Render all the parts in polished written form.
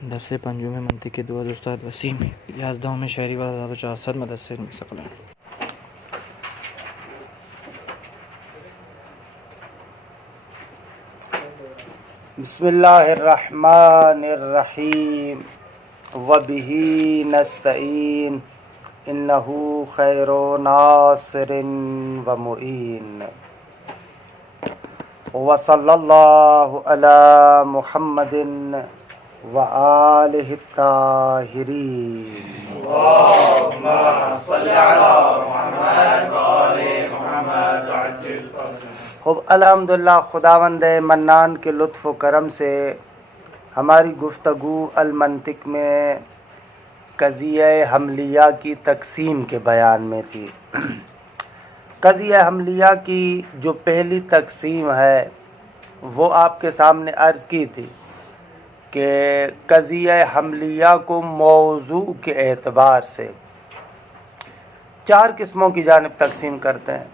درس پنجم منطق کے دعا استاد وسیم یازدہوں میں شہری والا 1400 مدرسے مستقل ہیں۔ بسم اللہ الرحمن الرحیم وبہ نستعین انہ خیر ناصر و معین وصلی اللہ علی محمد وآلہ الطاہرین۔ اللهم صل على محمد وآل محمد وعجل فرجهم۔ خوب الحمدللہ خداوند منان کے لطف و کرم سے ہماری گفتگو المنطق میں قضیہ حملیہ کی تقسیم کے بیان میں تھی۔ قضیہ حملیہ کی جو پہلی تقسیم ہے وہ آپ کے سامنے عرض کی تھی کہ قضیہ حملیہ کو موضوع کے اعتبار سے 4 قسموں کی جانب تقسیم کرتے ہیں،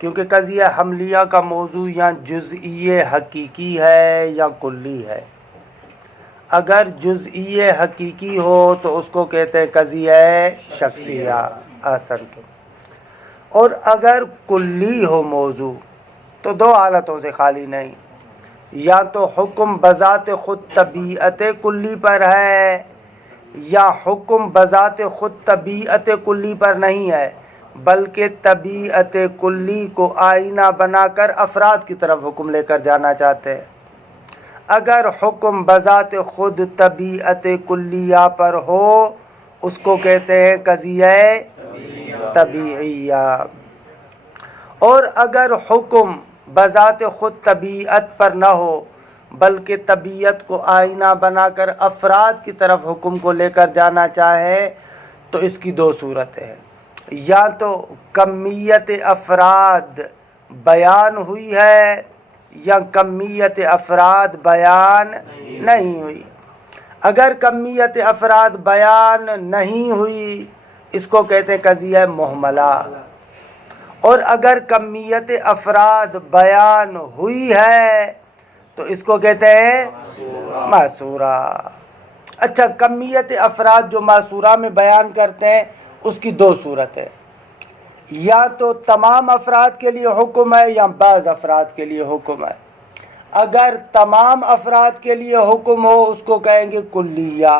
کیونکہ قضیہ حملیہ کا موضوع یا جزئی حقیقی ہے یا کلی ہے۔ اگر جزئی حقیقی ہو تو اس کو کہتے ہیں قضیہ شخصیہ اور اگر کلی ہو موضوع تو 2 حالتوں سے خالی نہیں، یا تو حکم بذات خود طبیعت کلی پر ہے یا حکم بذات خود طبیعت کلی پر نہیں ہے، بلکہ طبیعت کلی کو آئینہ بنا کر افراد کی طرف حکم لے کر جانا چاہتے ہیں۔ اگر حکم بذات خود طبیعت کلیہ پر ہو اس کو کہتے ہیں قضیہ طبیعیہ، اور اگر حکم بذات خود طبیعت پر نہ ہو بلکہ طبیعت کو آئینہ بنا کر افراد کی طرف حکم کو لے کر جانا چاہے تو اس کی 2 صورتیں ہیں، یا تو کمیت افراد بیان ہوئی ہے یا کمیت افراد بیان نہیں ہوئی۔ اگر کمیت افراد بیان نہیں ہوئی اس کو کہتے ہیں قضیہ محملہ، اور اگر کمیت افراد بیان ہوئی ہے تو اس کو کہتے ہیں معصورہ۔ اچھا، کمیت افراد جو معصورہ میں بیان کرتے ہیں اس کی 2 صورتیں، یا تو تمام افراد کے لیے حکم ہے یا بعض افراد کے لیے حکم ہے۔ اگر تمام افراد کے لیے حکم ہو اس کو کہیں گے کلیہ،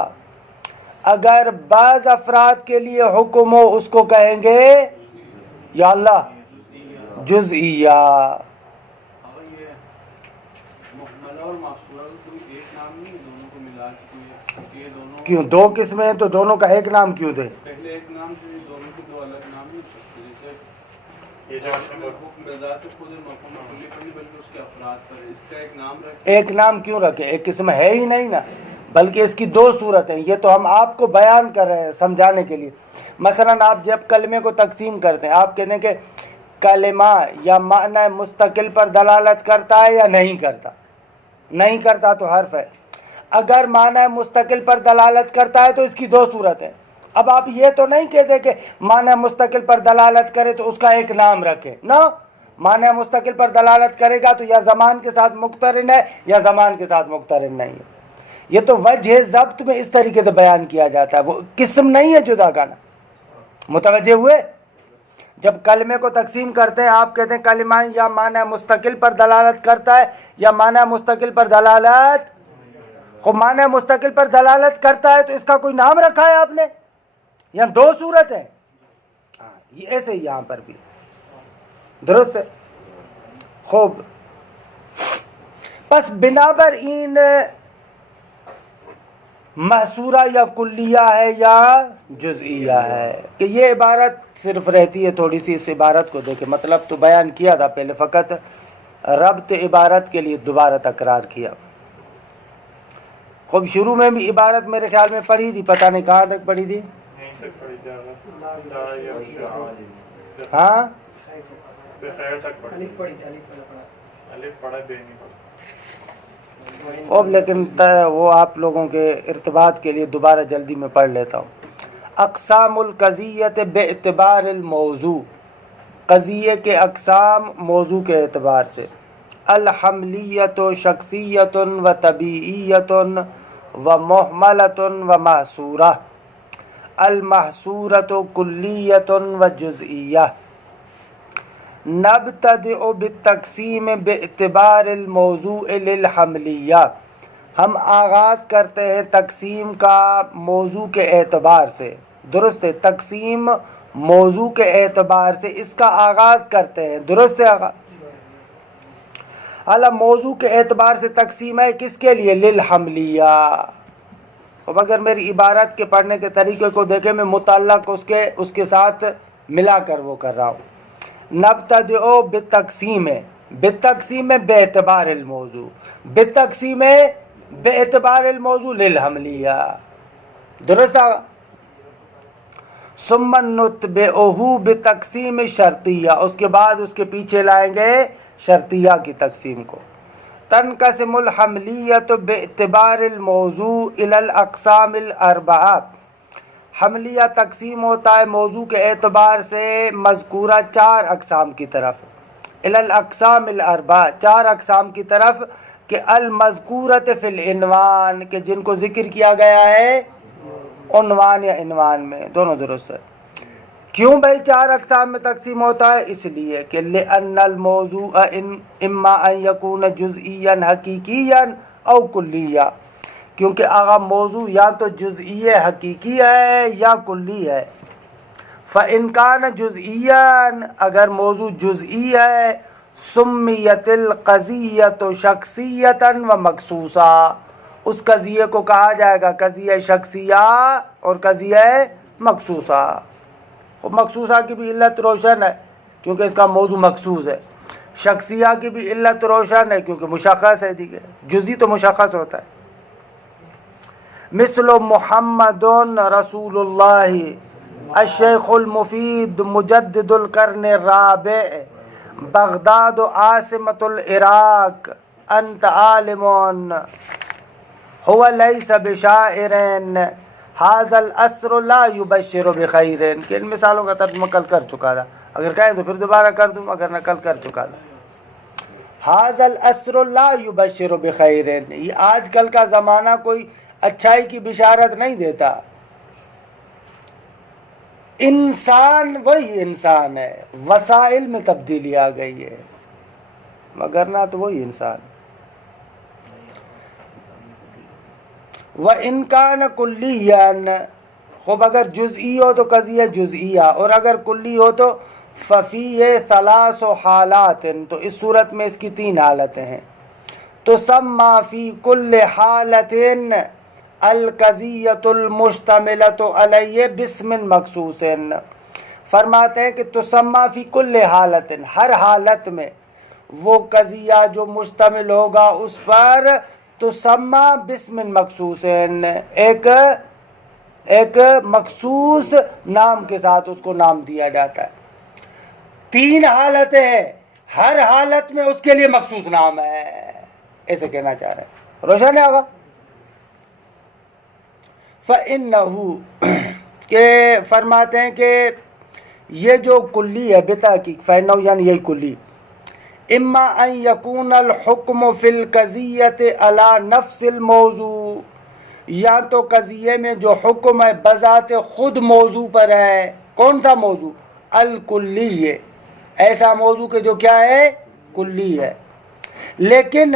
اگر بعض افراد کے لیے حکم ہو اس کو کہیں گے یا اللہ جزئیہ۔ کیوں 2 قسمیں ہیں تو دونوں کا ایک نام کیوں دیں؟ پہلے ایک نام سے دونوں کے 2 الگ نام نہیں ہو سکتے، جیسے یہ جو حکم بذات خود مفہوم کلی پر نہیں بلکہ اس کے افراد پر، اس کا ایک نام رکھیں۔ ایک نام کیوں رکھیں؟ ایک قسم ہے ہی نہیں نا، بلکہ اس کی 2 صورتیں، یہ تو ہم آپ کو بیان کر رہے ہیں سمجھانے کے لیے۔ مثلا آپ جب کلمے کو تقسیم کرتے ہیں آپ کہتے ہیں کہ کلمہ یا معنی مستقل پر دلالت کرتا ہے یا نہیں کرتا، نہیں کرتا تو حرف ہے۔ اگر معنی مستقل پر دلالت کرتا ہے تو اس کی 2 صورتیں۔ اب آپ یہ تو نہیں کہتے کہ معنی مستقل پر دلالت کرے تو اس کا ایک نام رکھیں، نہ، معنی مستقل پر دلالت کرے گا تو یا زمان کے ساتھ مقترن ہے یا زمان کے ساتھ مقترن نہیں ہے۔ یہ تو وجہ ضبط میں اس طریقے سے بیان کیا جاتا ہے، وہ قسم نہیں ہے جدا گانا۔ متوجہ ہوئے؟ جب کلمے کو تقسیم کرتے ہیں آپ کہتے ہیں کلمہ یا معنی مستقل پر دلالت کرتا ہے یا معنی مستقل پر دلالت، خب معنی مستقل پر دلالت کرتا ہے تو اس کا کوئی نام رکھا ہے آپ نے؟ یہاں 2 صورت ہیں، یہ ایسے ہی یہاں پر بھی درست ہے۔ خوب، پس بنابر این محصورہ یا کلیہ ہے یا جزئیہ ہے، کہ یہ عبارت صرف رہتی ہے تھوڑی سی، اس عبارت کو دیکھیں، مطلب تو بیان کیا تھا پہلے، فقط ربط عبارت کے لیے دوبارہ تکرار کیا۔ خوب، شروع میں بھی عبارت میرے خیال میں پڑھی تھی، پتہ نہیں کہاں تک پڑھی تھی، ہاں خوب، لیکن وہ آپ لوگوں کے ارتباط کے لیے دوبارہ جلدی میں پڑھ لیتا ہوں۔ اقسام القضیت باعتبار الموضوع، قضیے کے اقسام موضوع کے اعتبار سے۔ الحملیت شخصیت و طبیعیت و محملۃ و محصورہ، المحصورۃ کلیۃ و جزئیہ۔ نبتدئ بالتقسیم باعتبار الموضوع للحملیہ، ہم آغاز کرتے ہیں تقسیم کا موضوع کے اعتبار سے، درست ہے، تقسیم موضوع کے اعتبار سے اس کا آغاز کرتے ہیں، درست ہے آغاز۔ حالا موضوع کے اعتبار سے تقسیم ہے کس کے لیے؟ للحملیہ۔ اب اگر میری عبارت کے پڑھنے کے طریقے کو دیکھیں، میں متعلق اس کے ساتھ ملا کر وہ کر رہا ہوں۔ نبتدئ بالتقسیم، بالتقسیم بے اعتبار الموضوع، بالتقسیم بے اعتبار الموضوع للحملیہ، درست ہے۔ ثم نتبعہ بتقسیم شرطیہ، اس کے بعد اس کے پیچھے لائیں گے شرطیہ کی تقسیم کو۔ تنقسم الحملیۃ باعتبار الموضوع الی الاقسام الاربعہ، حملیہ تقسیم ہوتا ہے موضوع کے اعتبار سے مذکورہ 4 اقسام کی طرف، الی الاقسام الاربعہ، 4 اقسام کی طرف، کہ المذکورۃ فی العنوان، کہ جن کو ذکر کیا گیا ہے عنوان یا عنوان میں، دونوں درست ہے۔ کیوں بھائی 4 اقسام میں تقسیم ہوتا ہے؟ اس لیے کہ لأن الموضوع اما ان یکون جزئیا حقیقیا او کلیہ، کیونکہ آغا موضوع یا تو جزئی حقیقی ہے یا کلی ہے۔ فإن کان جزئیا، اگر موضوع جزئی ہے، سمیت القضیۃ شخصیۃ و مخصوصہ، اس قضیے کو کہا جائے گا قضیہ شخصیہ اور قضیہ مخصوصہ۔ مخصوصہ کی بھی علت روشن ہے کیونکہ اس کا موضوع مخصوص ہے، شخصیہ کی بھی علت روشن ہے کیونکہ مشخص ہے، دیگر جزئی تو مشخص ہوتا ہے۔ مثل محمد رسول اللہ الشیخ المفید مجدد القرن الرابع بغداد عاصمۃ العراق انت عالم هو لیس بشاعر هذا العصر لا یبشر بخیر، کہ ان مثالوں کا ترجمہ کل کر چکا تھا، اگر کہیں تو پھر دوبارہ کر دوں، اگر نہ کل کر چکا تھا۔ هذا العصر لا یبشر بخیر، یہ آج کل کا زمانہ کوئی اچھائی کی بشارت نہیں دیتا۔ انسان وہی انسان ہے، وسائل میں تبدیلی آ گئی ہے، مگر نہ تو وہی انسان۔ وَإِن كَانَ كُلِّيًّا، خوب اگر جزئی ہو تو قضیہ جزئیہ، اور اگر کلی ہو تو فَفِيهِ ثَلَاثُ حَالَاتٍ، تو اس صورت میں اس کی 3 حالتیں ہیں۔ تُسَمَّى فِي كُلِّ حَالَةٍ القضیۃ المشتملۃ علیہ باسم مخصوص، فرماتے ہیں کہ تسمى فی کل حالت، ہر حالت میں وہ قضیہ جو مشتمل ہوگا اس پر تسمى باسم مخصوص، ایک مخصوص نام کے ساتھ اس کو نام دیا جاتا ہے۔ 3 حالتیں ہیں، ہر حالت میں اس کے لیے مخصوص نام ہے، ایسے کہنا چاہ رہے ہیں، روشن ہے آگا؟ فَإِنَّهُ، کہ فرماتے ہیں کہ یہ جو کلی ہے بتحقیق، فَإِنَّهُ یعنی یہی کلی، اما ان یکون الحکم فی القضیۃ علی نفس الموضوع، یا تو قضیے میں جو حکم ہے بذات خود موضوع پر ہے، کون سا موضوع؟ الکلی، ایسا موضوع کہ جو کیا ہے؟ کلی ہے، لیکن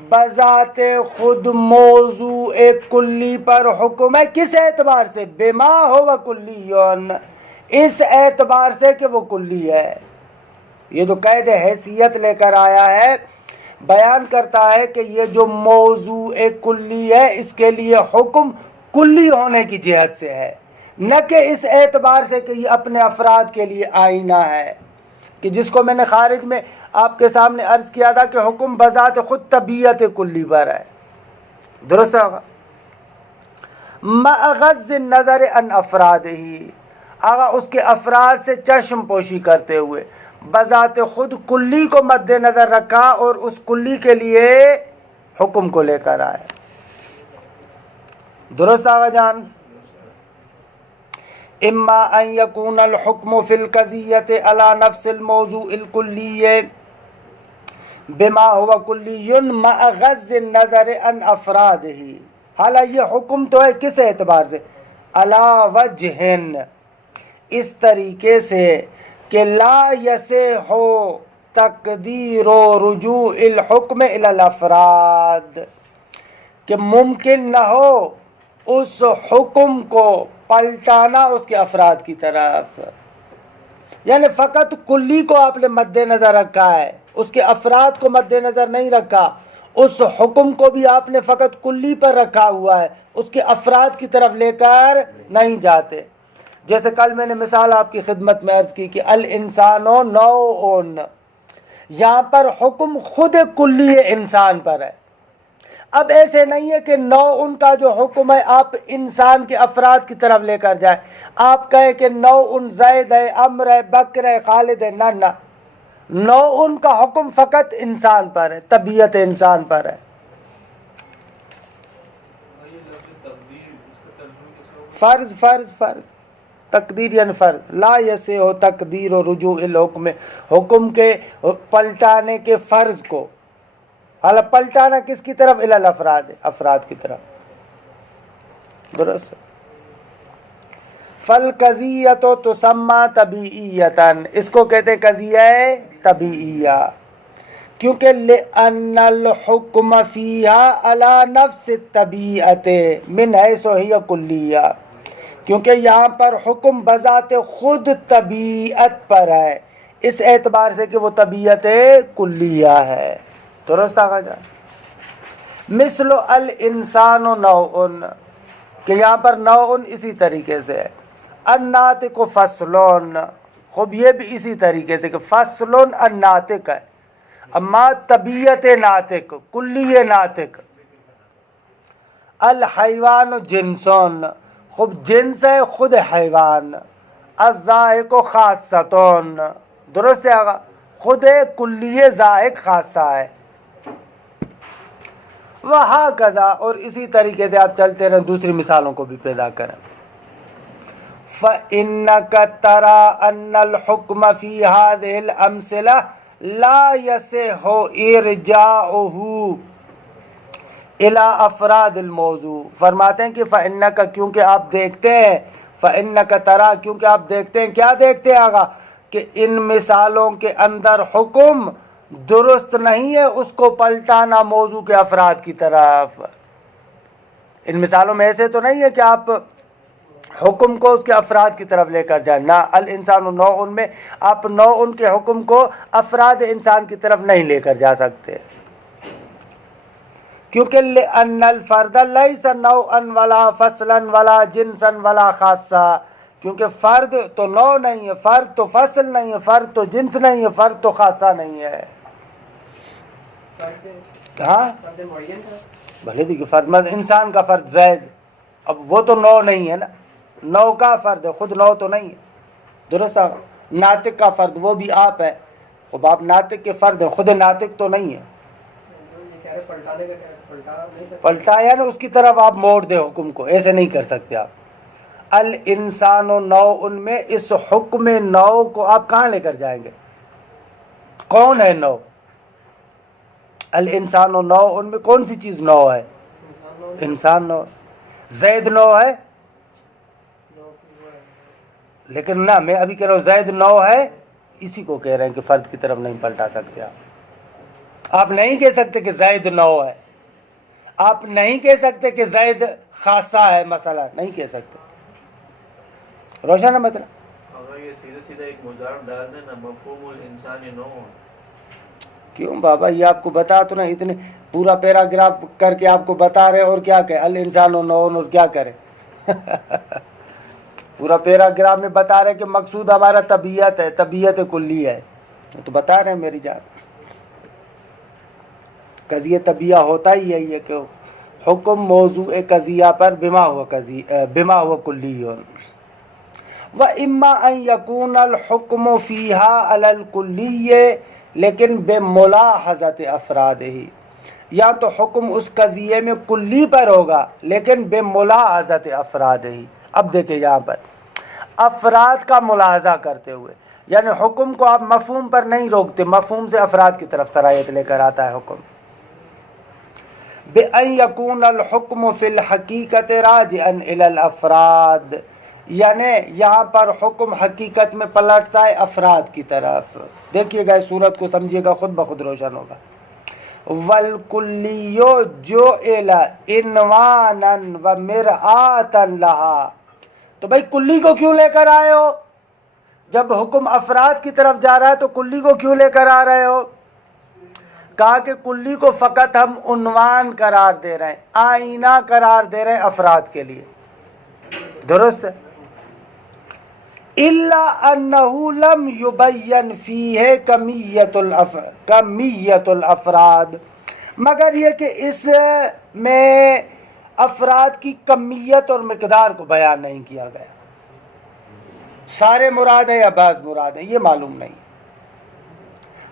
بذات خود موضوع ایک کلی پر حکم ہے، کس اعتبار سے؟ بما ہوا کلیون، اس اعتبار سے کہ وہ کلی ہے۔ یہ جو قید حیثیت لے کر آیا ہے بیان کرتا ہے کہ یہ جو موضوع ایک کلی ہے اس کے لیے حکم کلی ہونے کی جہت سے ہے، نہ کہ اس اعتبار سے کہ یہ اپنے افراد کے لیے آئینہ ہے، کہ جس کو میں نے خارج میں آپ کے سامنے عرض کیا تھا کہ حکم بذات خود طبیعت کلی پر ہے، درست ہوگا۔ مغض النظر عن افرادہ، آگا اس کے افراد سے چشم پوشی کرتے ہوئے بذات خود کلی کو مد نظر رکھا اور اس کلی کے لیے حکم کو لے کر آئے، درست آگا جان۔ اما ان یکون الحکم فی القضیۃ علی نفس الموضوع الکلی بما هو کلی مع غض النظر عن افرادہ، حالانکہ یہ حکم تو ہے کس اعتبار سے؟ علی وجہن، اس طریقے سے کہ لا یصح تقدیر و رجوع الحکم الی الافراد، کہ ممکن نہ ہو اس حکم کو پلٹانا اس کے افراد کی طرف، یعنی فقط کلی کو آپ نے مد نظر رکھا ہے، اس کے افراد کو مد نظر نہیں رکھا، اس حکم کو بھی آپ نے فقط کلی پر رکھا ہوا ہے، اس کے افراد کی طرف لے کر نہیں جاتے۔ جیسے کل میں نے مثال آپ کی خدمت میں عرض کی کہ الانسان نوع، یہاں پر حکم خود کلی انسان پر ہے۔ اب ایسے نہیں ہے کہ نوع کا جو حکم ہے آپ انسان کے افراد کی طرف لے کر جائیں، آپ کہیں کہ نوع زید ہے، عمر ہے، بکر ہے، خالد ہے، نہ، نوع کا حکم فقط انسان پر ہے، طبیعت انسان پر ہے۔ یہ لفظ تقدیر، اس کا ترجمہ کیسے ہوگا؟ فرض، فرض، فرض، تقدیر یعنی فرض۔ لا یصح تقدیر و رجوع الحکم، حکم کے پلٹانے کے فرض کو، حالا پلٹانا کس کی طرف؟ الی الافراد، افراد کی طرف، درست۔ فالقضیۃ تسمى طبیعیۃً، اس کو کہتے ہیں قضیہ طبیعیہ، کیونکہ لأن الحکم فیہا علی نفس الطبیعۃ من حیث ہی کلیہ، کیونکہ یہاں پر حکم بذات خود طبیعت پر ہے، اس اعتبار سے کہ وہ طبیعت کلیہ ہے، درست آقا جان۔ مثل الانسان نوع، کہ یہاں پر نوع اسی طریقے سے ہے۔ الناطق فصلون، خوب یہ بھی اسی طریقے سے کہ فصلون الناطق ہے، اما طبیعت ناطق، کلی ناطق۔ الحیوان جنسون، خوب جنس ہے خود حیوان۔ الذائق خاصتون، درست ہے آقا، خود کلی ذائق خاصہ ہے۔ وہکذا، اور اسی طریقے سے آپ چلتے رہیں، دوسری مثالوں کو بھی پیدا کریں۔ فَإِنَّكَ تَرَىٰ أَنَّ الْحُكْمَ فِي هَٰذِهِ الْأَمْثِلَةِ لَا يَصِحُّ إِرْجَاعُهُ إِلَىٰ أَفْرَادِ الْمَوْضُوع، فرماتے ہیں کہ فَإِنَّكَ، کیونکہ آپ دیکھتے ہیں، فَإِنَّكَ تَرَىٰ، کیونکہ آپ دیکھتے ہیں، کیا دیکھتے ہیں آقا؟ کہ ان مثالوں کے اندر حکم درست نہیں ہے اس کو پلٹانا موضوع کے افراد کی طرف۔ ان مثالوں میں ایسے تو نہیں ہے کہ آپ حکم کو اس کے افراد کی طرف لے کر جائیں، نہ، الانسان نوع میں آپ نوع کے حکم کو افراد انسان کی طرف نہیں لے کر جا سکتے، کیونکہ لأن الفرد لیس نوعا ولا فصلا ولا جنسا ولا خاصا، کیونکہ فرد تو نوع نہیں ہے، فرد تو فصل نہیں ہے، فرد تو جنس نہیں ہے، فرد تو خاصہ نہیں ہے۔ ہاں بھلے دیکھیے، فرد مطلب انسان کا فرد زید، اب وہ تو نوع نہیں ہے نا، نوع کا فرد ہے، خود نوع تو نہیں ہے، درست ہے۔ ناطق کا فرد وہ بھی آپ ہے، خب آپ ناطق کے فرد ہیں، خود ناطق تو نہیں ہے، پلٹایا نا اس کی طرف آپ موڑ دیں حکم کو، ایسے نہیں کر سکتے آپ۔ الانسان نوع میں اس حکم نوع کو آپ کہاں لے کر جائیں گے؟ کون ہے نوع؟ الانسان نوع میں کون سی چیز نوع ہے؟ انسان نوع۔ زید نوع ہے؟ لیکن نہ، میں ابھی کہہ رہا ہوں زید نوع ہے، اسی کو کہہ رہے ہیں کہ فرد کی طرف نہیں پلٹا سکتے آپ نہیں کہہ سکتے کہ زید نوع ہے، آپ نہیں کہہ سکتے کہ زید خاصہ ہے، مسئلہ نہیں کہہ سکتے، روشن ہے مطلب؟ اگر یہ سیدھا سیدھا ایک مضارع ڈال دیں نا، مفہوم الانسان نوع، کیوں بابا، یہ آپ کو بتا تو نا، اتنے پورا پیراگراف کر کے آپ کو بتا رہے، اور کیا کہ الانسان نوع، اور کیا کریں پورا پیراگراف میں بتا رہے کہ مقصود ہمارا طبیعت ہے، طبیعت کلی ہے، تو بتا رہے ہیں میری جان، قضیہ طبیعہ ہوتا ہی یہی ہے کہ حکم موضوع قضیہ پر بما ہوا کلی۔ وَإِمَّا أَن يَكُونَ الْحُكْمُ فِيهَا عَلَى الْكُلِّيِّ، لیکن بِمُلَاحَظَةِ أَفْرَادِهِ، یا تو حکم اس قضیے میں کلی پر ہوگا لیکن بِمُلَاحَظَةِ أَفْرَادِهِ۔ اب دیکھیں یہاں پر افراد کا ملاحظہ کرتے ہوئے، یعنی حکم کو آپ مفہوم پر نہیں روکتے، مفہوم سے افراد کی طرف سرایت لے کر آتا ہے حکم۔ بأن يكون الحكم في الحقیقت راجعا إلى الافراد، یعنی یہاں پر حکم حقیقت میں پلٹتا ہے افراد کی طرف. دیکھیے گا اس صورت کو سمجھیے گا، خود بخود روشن ہوگا. والکلی جعل عنوانا ومرآتا لها، تو بھائی کلی کو کیوں لے کر آئے ہو؟ جب حکم افراد کی طرف جا رہا ہے تو کلی کو کیوں لے کر آ رہے ہو؟ کہا کہ کلی کو فقط ہم عنوان قرار دے رہے ہیں، آئینہ قرار دے رہے ہیں افراد کے لیے. درست ہے. الا انه لم يبين فيه کمیت الافراد، مگر یہ کہ اس میں افراد کی کمیت اور مقدار کو بیان نہیں کیا گیا. سارے مراد ہیں یا بعض مراد ہیں یہ معلوم نہیں.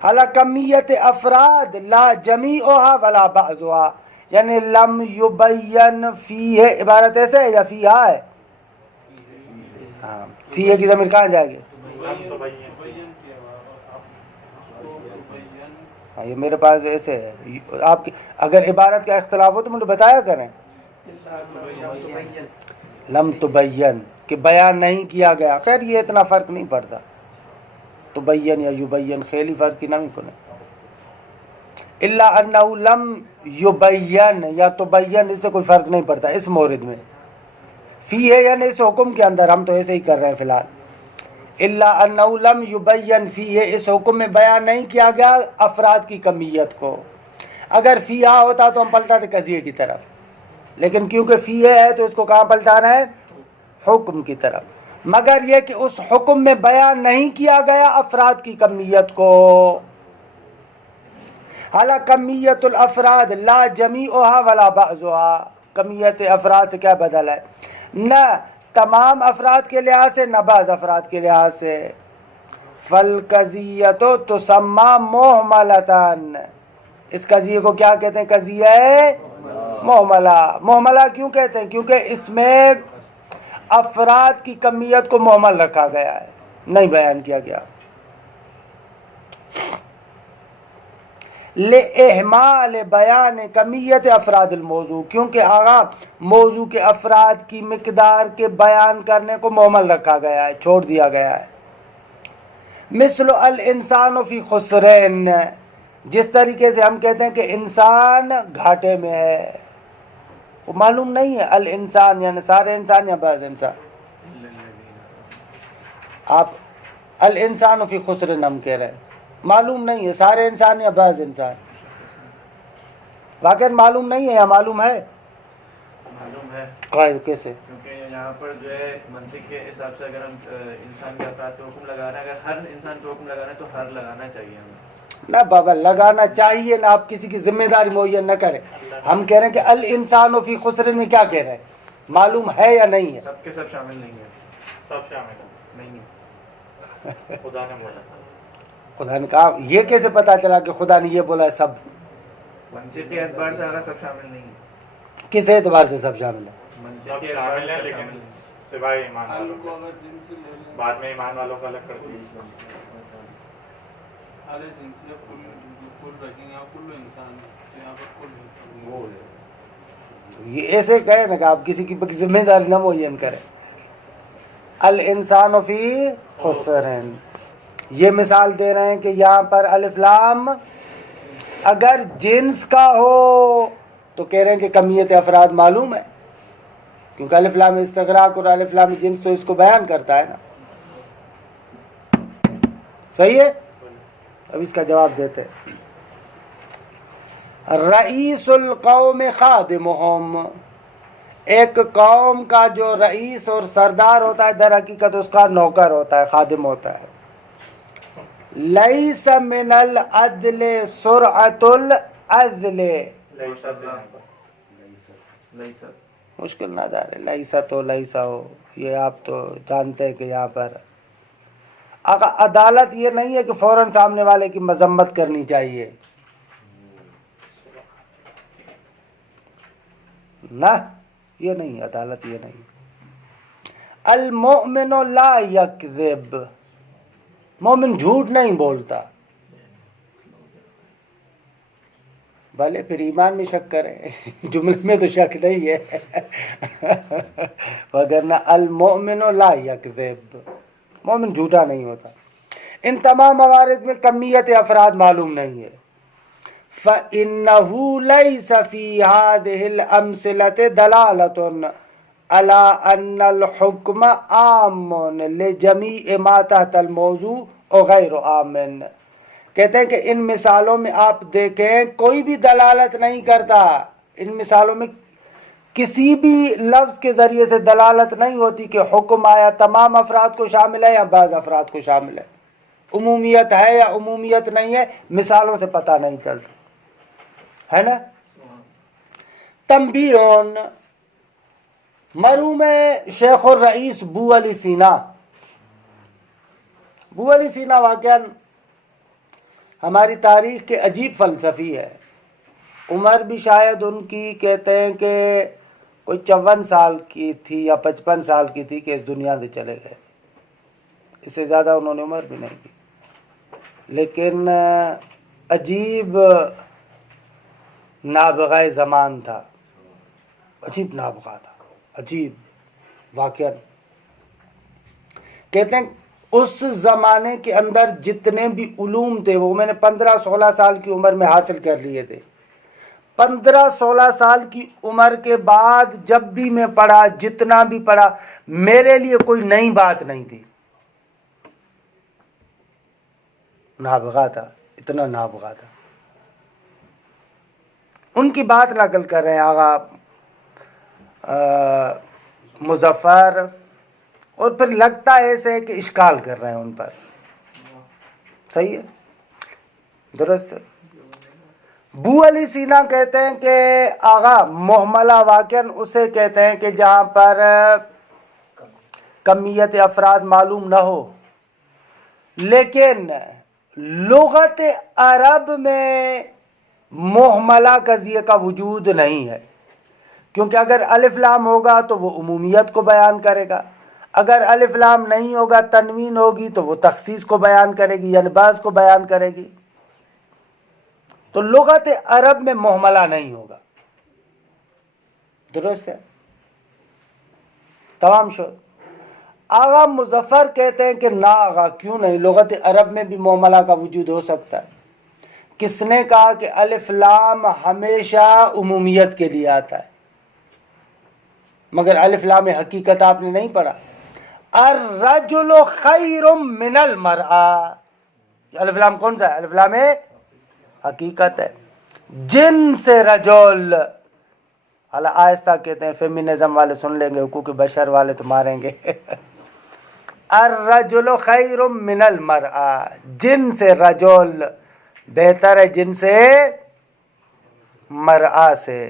حالانکہ کمیت افراد لا جمیعها ولا بعضها، یعنی لم یبین فیہ عبارت ایسے ہے یا فیہا ہے؟ ہاں، فیہ کی ضمیر کہاں جائے گی؟ ہاں یہ میرے پاس ایسے ہے. آپ کی اگر عبارت کا اختلاف ہو تو مجھے بتایا کریں. لم تبین کہ بیان نہیں کیا گیا. خیر یہ اتنا فرق نہیں پڑتا، تبین یا یبین خیلی فرق کی نہیں کنے. الا انہ لم یبین یا تبین، اس سے کوئی فرق نہیں پڑتا اس مورد میں. فی ہے یعنی اس حکم کے اندر، ہم تو ایسے ہی کر رہے ہیں فی الحال. الا انہ لم یبین فی ہے، اس حکم میں بیان نہیں کیا گیا افراد کی کمیت کو. اگر فی ہوتا تو ہم پلٹاتے قضیے کی طرف، لیکن کیونکہ فی ہے تو اس کو کہاں پلٹانا ہے؟ حکم کی طرف. مگر یہ کہ اس حکم میں بیان نہیں کیا گیا افراد کی کمیت کو. حالانکہ کمیت الافراد لا جمیعها ولا بعضها، کمیت افراد سے کیا بدل ہے؟ نہ تمام افراد کے لحاظ سے نہ بعض افراد کے لحاظ سے. فالقضیۃ تسمى محملتان، اس قضیے کو کیا کہتے ہیں؟ قضیہ محملہ. محملہ کیوں کہتے ہیں؟ کیونکہ اس میں افراد کی کمیت کو محمل رکھا گیا ہے، نہیں بیان کیا گیا. لِإِحْمَالِ بیان کمیت افراد الموضوع، کیونکہ آغا موضوع کے افراد کی مقدار کے بیان کرنے کو محمل رکھا گیا ہے، چھوڑ دیا گیا ہے. مثل الانسان فی خسرین، جس طریقے سے ہم کہتے ہیں کہ انسان گھاٹے میں ہے. وہ معلوم نہیں ہے الانسان یعنی سارے انسان یا بعض انسان. آپ الانسان فی خسرین ہم کہہ رہے ہیں، معلوم نہیں ہے سارے انسان یا بعض انسان. واقعا معلوم نہیں ہے یا معلوم ہے؟ معلوم ہے. کیسے؟ کیونکہ یہاں پر جو ہے منطق کے حساب سے اگر ہم انسان کے افراد پہ حکم لگا رہے ہیں، اگر ہر انسان پہ حکم لگا رہے ہیں تو ہر لگانا چاہیے ہمیں. نہ بابا لگانا چاہیے نہ، آپ کسی کی ذمہ داری معین نہ کریں. ہم کہہ رہے ہیں کہ الانسان فی خسر میں کیا کہہ رہے ہیں؟ معلوم ہے یا نہیں ہے؟ سب کے سب شامل نہیں ہے. سب شامل نہیں ہے. خدا نے بولا. خدا نے کہا. یہ کیسے پتا چلا کہ خدا نے یہ بولا ہے سب؟ منطق کے اعتبار سے اگر سب شامل نہیں ہے. کس اعتبار سے سب شامل ہے؟ سب شامل ہے لیکن سوائے ایمان والوں کے. بعد میں ایمان والوں کا الگ کر دیا. یہ ایسے کہے نا کہ آپ کسی کی ذمہ داری نہ معین کریں. الانسان فی خسرین، یہ مثال دے رہے ہیں کہ یہاں پر الف لام اگر جنس کا ہو تو کہہ رہے ہیں کہ کمیت افراد معلوم ہے، کیونکہ الف لام استغراق اور الف لام جنس تو اس کو بیان کرتا ہے نا. صحیح ہے. اب اس کا جواب دیتے ہیں. رئیس القوم خادمہم، ایک قوم کا جو رئیس اور سردار ہوتا ہے در حقیقت اس کا نوکر ہوتا ہے، خادم ہوتا ہے. لیس من العدل سرعت العدل، مشکل نہ دار ہے. لیسا تو لیسا ہو، یہ آپ تو جانتے ہیں کہ یہاں پر عدالت یہ نہیں ہے کہ فوراً سامنے والے کی مذمت کرنی چاہیے نہ، یہ نہیں عدالت، یہ نہیں. المؤمن لا یکذب، مومن جھوٹ نہیں بولتا. بھلے پھر ایمان میں شک کریں، جملے میں تو شک نہیں ہے وگرنہ المؤمن لا یکذب، مومن جھوٹا نہیں ہوتا۔ ان تمام موارد میں کمیت افراد معلوم نہیں ہے۔ فَإِنَّهُ لَيْسَ فِي هَذِهِ الْأَمْثِلَةِ دَلَالَةٌ عَلَىٰ أَنَّ الْحُكْمَ عَامٌ لِجَمِيعِ مَا تَحْتَ الْمَوْضُوعِ وَغَيْرُ عَامٍ۔ کہتے ہیں کہ ان مثالوں میں آپ دیکھیں کوئی بھی دلالت نہیں کرتا، ان مثالوں میں کسی بھی لفظ کے ذریعے سے دلالت نہیں ہوتی کہ حکم آیا تمام افراد کو شامل ہے یا بعض افراد کو شامل ہے، عمومیت ہے یا عمومیت نہیں ہے، مثالوں سے پتہ نہیں چلتا ہے نا۔ تنبیہون، مرحوم شیخ الرئیس بو علی سینا، بو علی سینا واقعاً ہماری تاریخ کے عجیب فلسفی ہے۔ عمر بھی شاید ان کی کہتے ہیں کہ کوئی 54 سال کی تھی یا 55 سال کی تھی کہ اس دنیا سے چلے گئے، اس سے زیادہ انہوں نے عمر بھی نہیں کی، لیکن عجیب نابغہ زمان تھا، عجیب نابغہ تھا، عجیب واقعا۔ کہتے ہیں اس زمانے کے اندر جتنے بھی علوم تھے وہ میں نے 15-16 سال کی عمر میں حاصل کر لیے تھے۔ 15-16 سال کی عمر کے بعد جب بھی میں پڑھا، جتنا بھی پڑھا، میرے لیے کوئی نئی بات نہیں تھی۔ نابغہ تھا، اتنا نابغہ تھا۔ ان کی بات نقل کر رہے ہیں آغا مظفر، اور پھر لگتا ایسے ہے کہ اشکال کر رہے ہیں ان پر، صحیح ہے، درست ہے۔ بو علی سینا کہتے ہیں کہ آغا محملہ واقعاً اسے کہتے ہیں کہ جہاں پر کمیت افراد معلوم نہ ہو، لیکن لغت عرب میں محملہ قضیے کا وجود نہیں ہے، کیونکہ اگر الف لام ہوگا تو وہ عمومیت کو بیان کرے گا، اگر الف لام نہیں ہوگا تنوین ہوگی تو وہ تخصیص کو بیان کرے گی، یعنی بعض کو بیان کرے گی، تو لغت عرب میں محملہ نہیں ہوگا، درست ہے، تمام شد۔ آغا مظفر کہتے ہیں کہ نہ آغا، کیوں نہیں، لغت عرب میں بھی محملہ کا وجود ہو سکتا ہے۔ کس نے کہا کہ الف لام ہمیشہ عمومیت کے لیے آتا ہے، مگر الف لام حقیقت آپ نے نہیں پڑھا، الرجل خیر من المرأة، الف لام کون سا ہے؟ الف لام حقیقت ہے، جن سے رجل، حالا آہستہ کہتے ہیں، فیمینزم والے سن لیں گے، حقوق بشر والے تو ماریں گے الرجل خیر من المرأة، جن سے رجل بہتر ہے جن سے مرأة سے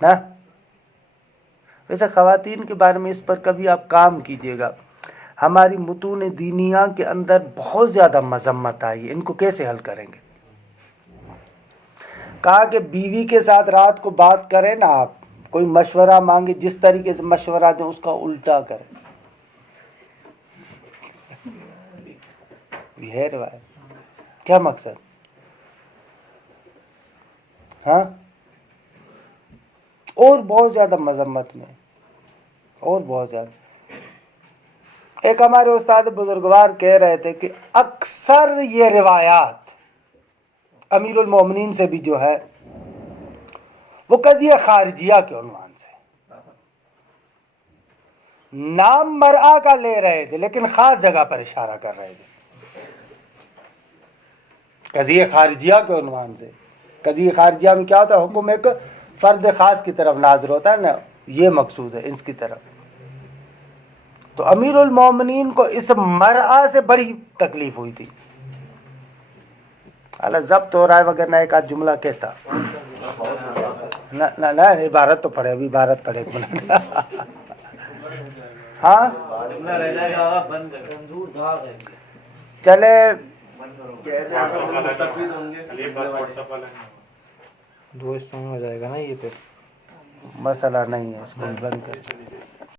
نا۔ ویسے خواتین کے بارے میں اس پر کبھی آپ کام کیجئے گا، ہماری متون دینیہ کے اندر بہت زیادہ مذمت آئی ہے، ان کو کیسے حل کریں گے؟ کہا کہ بیوی کے ساتھ رات کو بات کریں نا، آپ کوئی مشورہ مانگے، جس طریقے سے مشورہ دیں اس کا الٹا کریں، یہ ہے روایت، کیا مقصد؟ ہاں، اور بہت زیادہ مذمت میں، اور بہت زیادہ۔ ایک ہمارے استاد بزرگوار کہہ رہے تھے کہ اکثر یہ روایات امیر المومنین سے بھی جو ہے وہ قضیہ خارجیہ کے عنوان سے نام مرأة کا لے رہے تھے، لیکن خاص جگہ پر اشارہ کر رہے تھے، قضیہ خارجیہ کے عنوان سے۔ قضیہ خارجیہ میں کیا ہوتا ہے؟ حکم ایک فرد خاص کی طرف نازل ہوتا ہے نا، یہ مقصود ہے اس کی طرف۔ تو امیر المومنین کو اس مرأة سے بڑی تکلیف ہوئی تھی، اللہ ضبط ہو رہا ہے، وگرنہ ایک آدھ جملہ کہتا نہ عبارت تو پڑھے، ابھی عبارت پڑھے ایک منٹ ہاں چلے، دو حصوں میں ہو جائے گا نا، یہ پھر مسئلہ نہیں ہے، اس کو بند کر۔